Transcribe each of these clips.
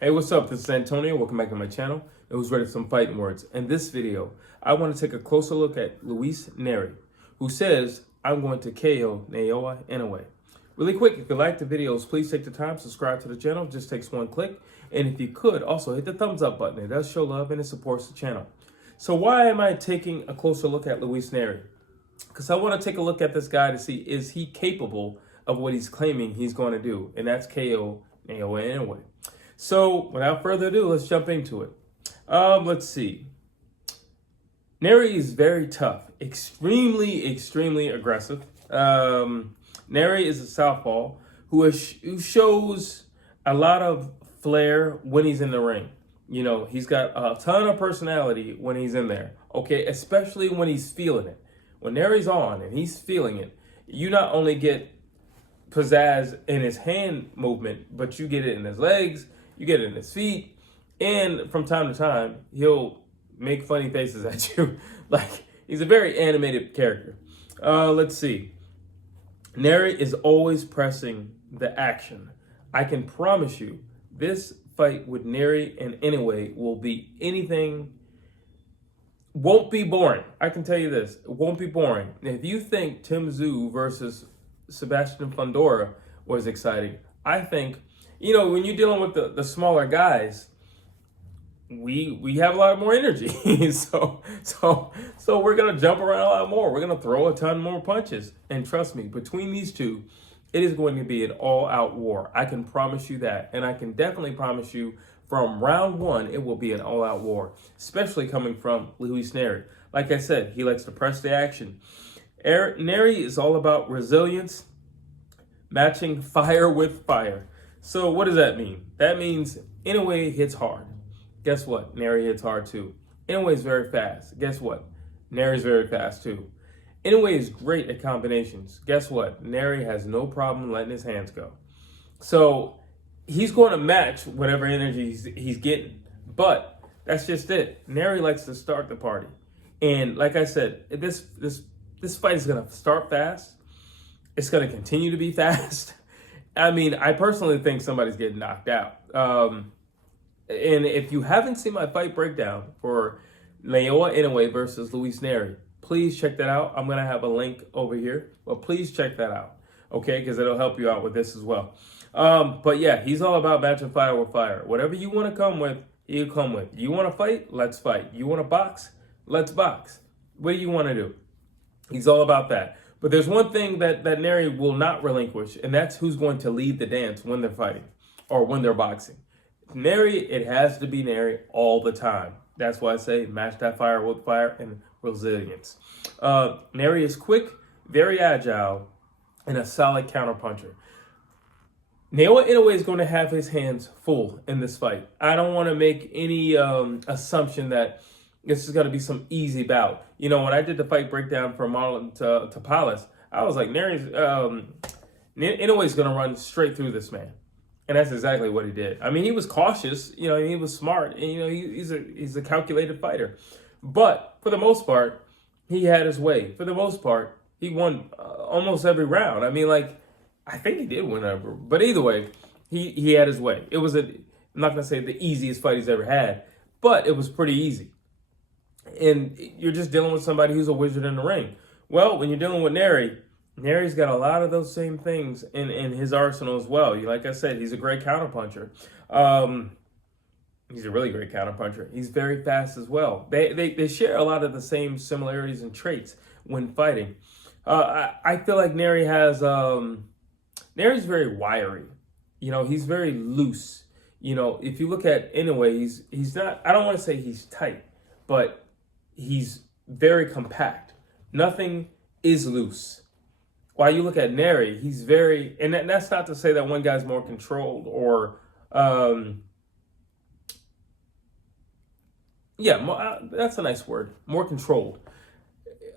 Hey, what's up? This is Antonio. Welcome back to my channel. It was ready for some fighting words. In this video, I want to take a closer look at Luis Nery, who says, I'm going to KO Naoya Inoue. Really quick, if you like the videos, please take the time, subscribe to the channel. It just takes one click. And if you could, also hit the thumbs up button. It does show love and it supports the channel. So why am I taking a closer look at Luis Nery? Because I want to take a look at this guy to see, is he capable of what he's claiming he's going to do? And that's KO Naoya Inoue. So, without further ado, let's jump into it. Let's see. Nery is very tough, extremely aggressive. Nery is a southpaw who shows a lot of flair when he's in the ring. You know, he's got a ton of personality when he's in there, okay? Especially when he's feeling it. When Nery's on and he's feeling it, you not only get pizzazz in his hand movement, but you get it in his legs, you get it in his feet, and from time to time, he'll make funny faces at you. Like, he's a very animated character. Let's see. Nery is always pressing the action. I can promise you, this fight with Nery and Inoue will be anything, won't be boring. I can tell you this, it won't be boring. If you think Tim Tszyu versus Sebastian Fundora was exciting, I think, you know, when you're dealing with the smaller guys, we have a lot more energy. so we're gonna jump around a lot more. We're gonna throw a ton more punches. And trust me, between these two, it is going to be an all-out war. I can promise you that. And I can definitely promise you from round one, it will be an all-out war, especially coming from Luis Nery. Like I said, he likes to press the action. Nery is all about resilience, matching fire with fire. So what does that mean? That means Inoue hits hard. Guess what? Nery hits hard too. Inoue is very fast. Guess what? Nery's very fast too. Inoue is great at combinations. Guess what? Nery has no problem letting his hands go. So he's going to match whatever energy he's getting. But that's just it. Nery likes to start the party. And like I said, this fight is going to start fast. It's going to continue to be fast. I mean, I personally think somebody's getting knocked out. And if you haven't seen my fight breakdown for Naoya Inoue versus Luis Nery, please check that out. I'm going to have a link over here. But please check that out, okay? Because it'll help you out with this as well. But yeah, he's all about matching fire with fire. Whatever you want to come with, he'll come with. You want to fight? Let's fight. You want to box? Let's box. What do you want to do? He's all about that. But there's one thing that Nery will not relinquish, and that's who's going to lead the dance when they're fighting or when they're boxing. Nery, it has to be Nery all the time. That's why I say match that fire with fire and resilience. Nery is quick, very agile, and a solid counterpuncher. Naoya Inoue is going to have his hands full in this fight. I don't want to make any assumption that this is going to be some easy bout. You know, when I did the fight breakdown from Marlon to Palace, I was like, Inoue is going to run straight through this man. And that's exactly what he did. I mean, he was cautious, you know, he was smart, and, you know, he's a calculated fighter. But for the most part, he had his way. For the most part, he won almost every round. I mean, like, I think he did win every, but either way, he had his way. It was I'm not going to say the easiest fight he's ever had, but it was pretty easy. And you're just dealing with somebody who's a wizard in the ring. Well, when you're dealing with Nery's got a lot of those same things in his arsenal as well. Like I said, he's a great counterpuncher. He's a really great counterpuncher. He's very fast as well. They share a lot of the same similarities and traits when fighting. I feel like Nery's very wiry. You know, he's very loose. You know, if you look at Inoue, he's not, I don't want to say he's tight, but he's very compact. Nothing is loose. While you look at Nery, he's very, and that's not to say that one guy's more controlled or, that's a nice word, more controlled.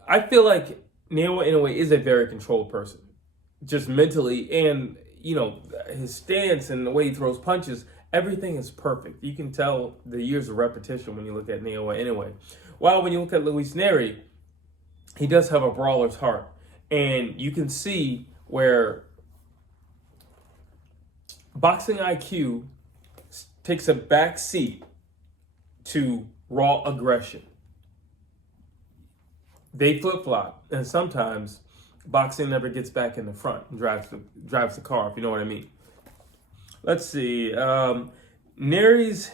I feel like Naoya Inoue is a very controlled person, just mentally, and, you know, his stance and the way he throws punches, everything is perfect. You can tell the years of repetition when you look at Naoya Inoue. While when you look at Luis Nery, he does have a brawler's heart. And you can see where boxing IQ takes a back seat to raw aggression. They flip-flop, and sometimes boxing never gets back in the front and drives the car, if you know what I mean. Let's see. Nery's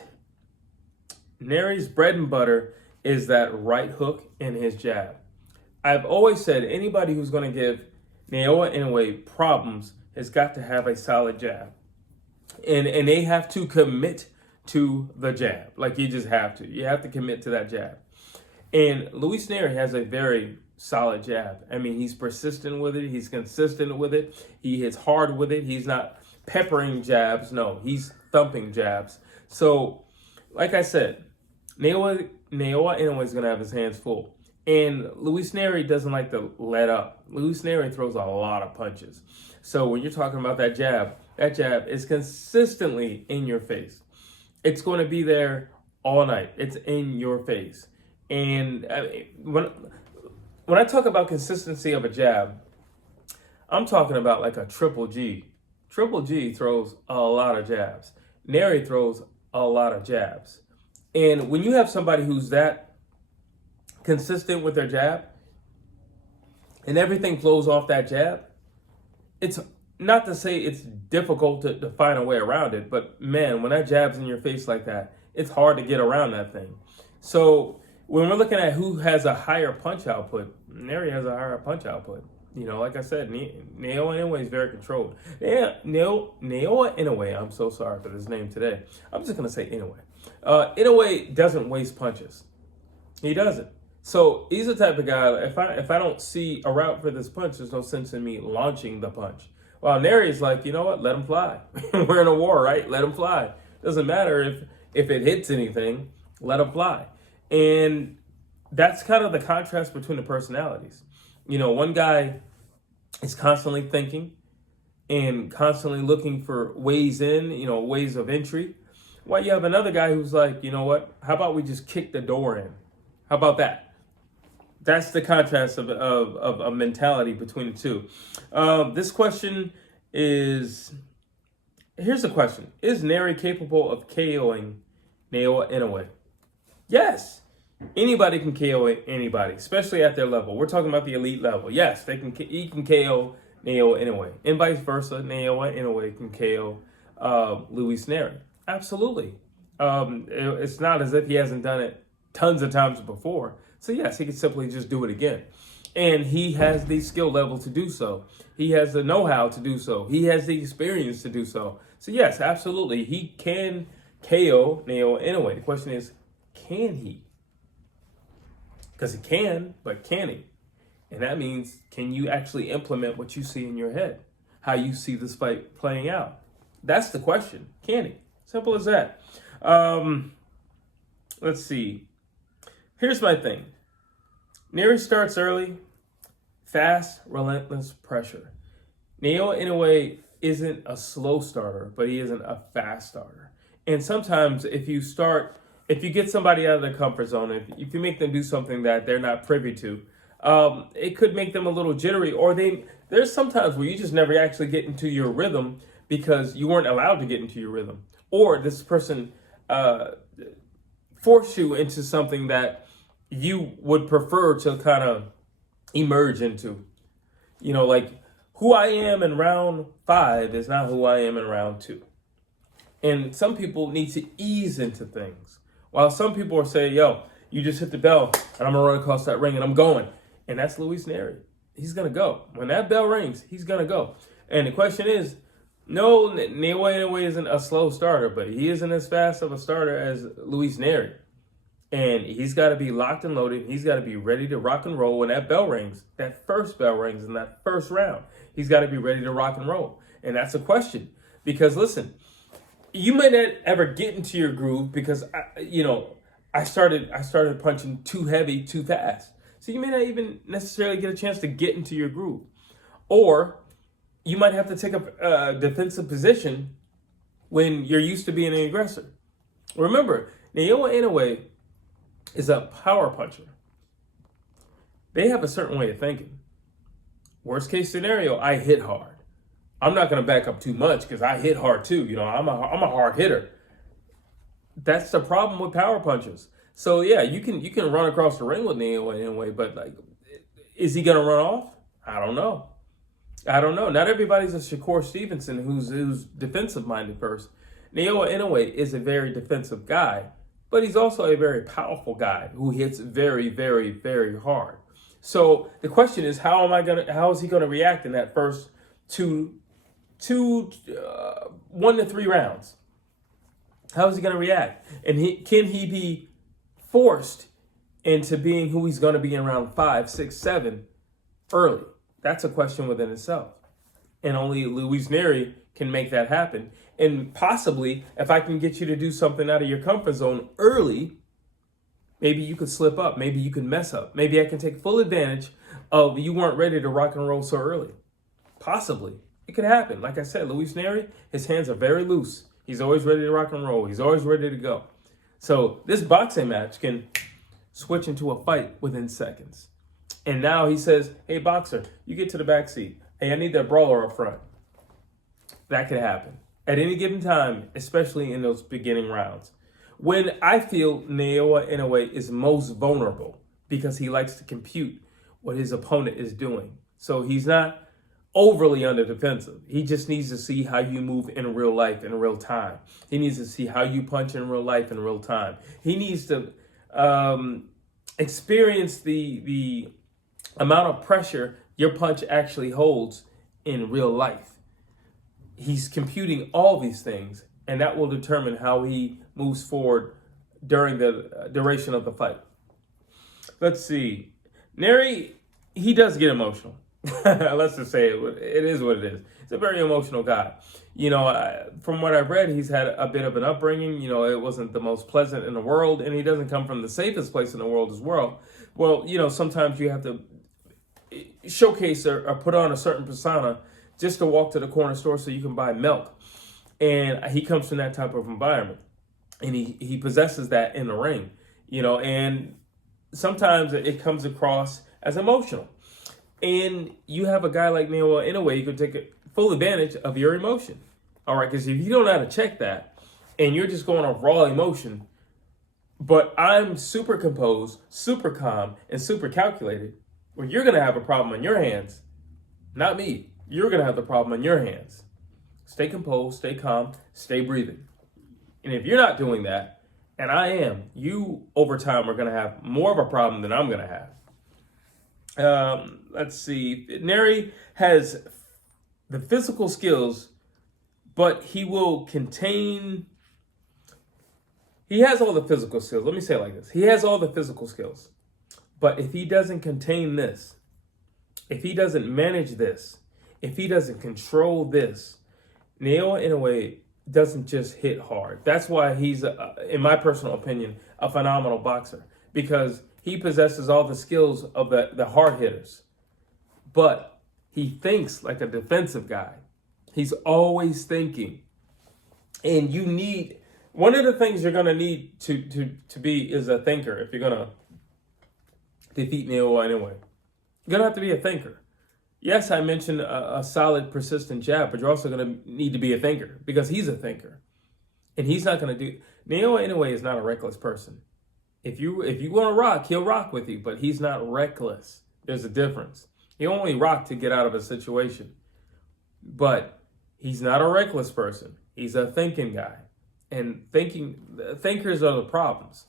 bread and butter is that right hook and his jab. I've always said anybody who's going to give Naoya Inoue problems has got to have a solid jab. And they have to commit to the jab. Like, you just have to. You have to commit to that jab. And Luis Nery has a very solid jab. I mean, he's persistent with it. He's consistent with it. He hits hard with it. He's not peppering jabs. No, he's thumping jabs. So, like I said, Naoya Inoue is going to have his hands full. And Luis Nery doesn't like to let up. Luis Nery throws a lot of punches. So when you're talking about that jab is consistently in your face. It's going to be there all night. It's in your face. And when I talk about consistency of a jab, I'm talking about like a Triple G. Triple G throws a lot of jabs. Nery throws a lot of jabs. And when you have somebody who's that consistent with their jab and everything flows off that jab, it's not to say it's difficult to find a way around it, but man, when that jab's in your face like that, it's hard to get around that thing. So when we're looking at who has a higher punch output, Nery has a higher punch output. You know, like I said, Naoya Inoue is very controlled. Naoya Inoue, I'm so sorry for this name today. I'm just going to say Inoue. Inoue doesn't waste punches. He doesn't. So he's the type of guy, if I don't see a route for this punch, there's no sense in me launching the punch. While Nery's like, you know what, let him fly. We're in a war, right? Let him fly. Doesn't matter if it hits anything, let him fly. And that's kind of the contrast between the personalities. You know, one guy is constantly thinking and constantly looking for ways in, you know, ways of entry. While you have another guy who's like, you know what, how about we just kick the door in? How about that? That's the contrast of a mentality between the two. This question is, here's the question. Is Nery capable of KOing Naoya Inoue? Yes. Anybody can KO anybody, especially at their level. We're talking about the elite level. Yes, he can KO Naoya Inoue. And vice versa, Naoya Inoue can KO Luis Nery. Absolutely. It's not as if he hasn't done it tons of times before. So yes, he can simply just do it again. And he has the skill level to do so. He has the know-how to do so. He has the experience to do so. So yes, absolutely, he can KO Naoya Inoue. The question is, can he? Because he can, but can he? And that means, can you actually implement what you see in your head? How you see this fight playing out? That's the question. Can he? Simple as that. Let's see. Here's my thing. Nery starts early, fast, relentless pressure. Naoya Inoue isn't a slow starter, but he isn't a fast starter. And sometimes if you get somebody out of their comfort zone, if you make them do something that they're not privy to, it could make them a little jittery. Or there's sometimes where you just never actually get into your rhythm because you weren't allowed to get into your rhythm. Or this person forced you into something that you would prefer to kind of emerge into. You know, like who I am in round 5 is not who I am in round 2. And some people need to ease into things. While some people are saying, yo, you just hit the bell and I'm going to run across that ring and I'm going. And that's Luis Nery. He's going to go. When that bell rings, he's going to go. And the question is, no, Naoya Inoue isn't a slow starter, but he isn't as fast of a starter as Luis Nery. And he's got to be locked and loaded. He's got to be ready to rock and roll when that bell rings, that first bell rings in that first round. He's got to be ready to rock and roll. And that's a question. Because listen, you might not ever get into your groove because, I started punching too heavy, too fast. So you may not even necessarily get a chance to get into your groove. Or you might have to take a defensive position when you're used to being an aggressor. Remember, Naoya Inoue is a power puncher. They have a certain way of thinking. Worst case scenario, I hit hard. I'm not going to back up too much because I hit hard too. You know, I'm a hard hitter. That's the problem with power punchers. So yeah, you can run across the ring with Naoya Inoue, but like, is he gonna run off? I don't know. I don't know. Not everybody's a Shakur Stevenson who's defensive minded first. Naoya Inoue is a very defensive guy, but he's also a very powerful guy who hits very, very, very hard. So the question is, how is he gonna react in that first 1 to 3 rounds? How is he gonna react? And can he be forced into being who he's gonna be in round 5, 6, 7 early? That's a question within itself. And only Luis Nery can make that happen. And possibly, if I can get you to do something out of your comfort zone early, maybe you could slip up. Maybe you could mess up. Maybe I can take full advantage of you weren't ready to rock and roll so early. Possibly. It could happen. Like I said, Luis Nery, his hands are very loose. He's always ready to rock and roll. He's always ready to go. So this boxing match can switch into a fight within seconds. And now he says, hey, boxer, you get to the back seat. Hey, I need that brawler up front. That could happen at any given time, especially in those beginning rounds. When I feel Naoya Inoue is most vulnerable because he likes to compute what his opponent is doing. So he's not overly under defensive. He just needs to see how you move in real life in real time. He needs to see how you punch in real life in real time. He needs to experience the amount of pressure your punch actually holds in real life. He's computing all these things, and that will determine how he moves forward during the duration of the fight. Let's see. Nery, he does get emotional. Let's just say it is what it is. He's a very emotional guy. You know, from what I've read, he's had a bit of an upbringing. You know, it wasn't the most pleasant in the world, and he doesn't come from the safest place in the world as well. Well, you know, sometimes you have to showcase or put on a certain persona just to walk to the corner store so you can buy milk. And he comes from that type of environment. And he possesses that in the ring, you know, and sometimes it comes across as emotional. And you have a guy like Naoya Inoue, you can take full advantage of your emotion. All right, because if you don't know how to check that and you're just going off raw emotion, but I'm super composed, super calm, and super calculated, well, you're going to have a problem on your hands. Not me. You're going to have the problem on your hands. Stay composed, stay calm, stay breathing. And if you're not doing that, and I am, you over time are going to have more of a problem than I'm going to have. Let's see. Nery has the physical skills, but he will contain. He has all the physical skills. Let me say it like this. He has all the physical skills. But if he doesn't contain this, if he doesn't manage this, if he doesn't control this, Naoya Inoue doesn't just hit hard. That's why he's, in my personal opinion, a phenomenal boxer. Because he possesses all the skills of the hard hitters. But he thinks like a defensive guy. He's always thinking. And you need, one of the things you're going to need to be is a thinker if you're going to defeat Naoya Inoue. You're going to have to be a thinker. Yes, I mentioned a solid, persistent jab, but you're also going to need to be a thinker because he's a thinker. And he's not going to do... Naoya Inoue is not a reckless person. If you want to rock, he'll rock with you, but he's not reckless. There's a difference. He only rocked to get out of a situation. But he's not a reckless person. He's a thinking guy. And thinkers are the problems.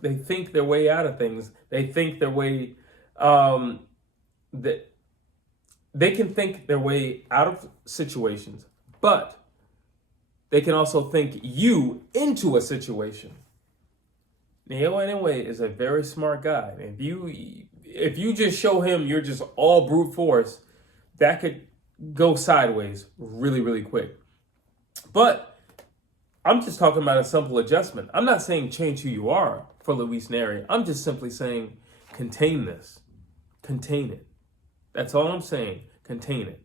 They think their way out of things. They think their way... They can think their way out of situations, but they can also think you into a situation. Naoya Inoue is a very smart guy. If you just show him you're just all brute force, that could go sideways really, really quick. But I'm just talking about a simple adjustment. I'm not saying change who you are for Luis Nery. I'm just simply saying contain this. Contain it. That's all I'm saying. Contain it.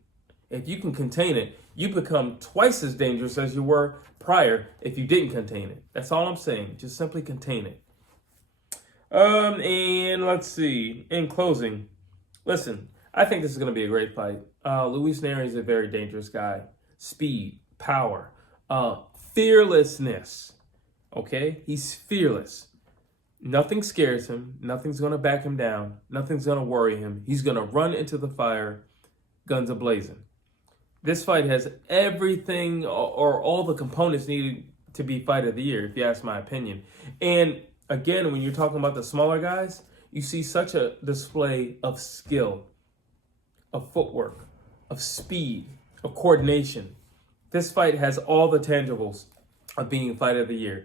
If you can contain it, you become twice as dangerous as you were prior if you didn't contain it. That's all I'm saying. Just simply contain it. And let's see. In closing, listen, I think this is going to be a great fight. Luis Nery is a very dangerous guy. Speed, power, fearlessness. Okay? He's fearless. Nothing scares him. Nothing's going to back him down. Nothing's going to worry him. He's going to run into the fire, guns a-blazing. This fight has everything or all the components needed to be fight of the year, if you ask my opinion. And again, when you're talking about the smaller guys, you see such a display of skill, of footwork, of speed, of coordination. This fight has all the tangibles of being fight of the year.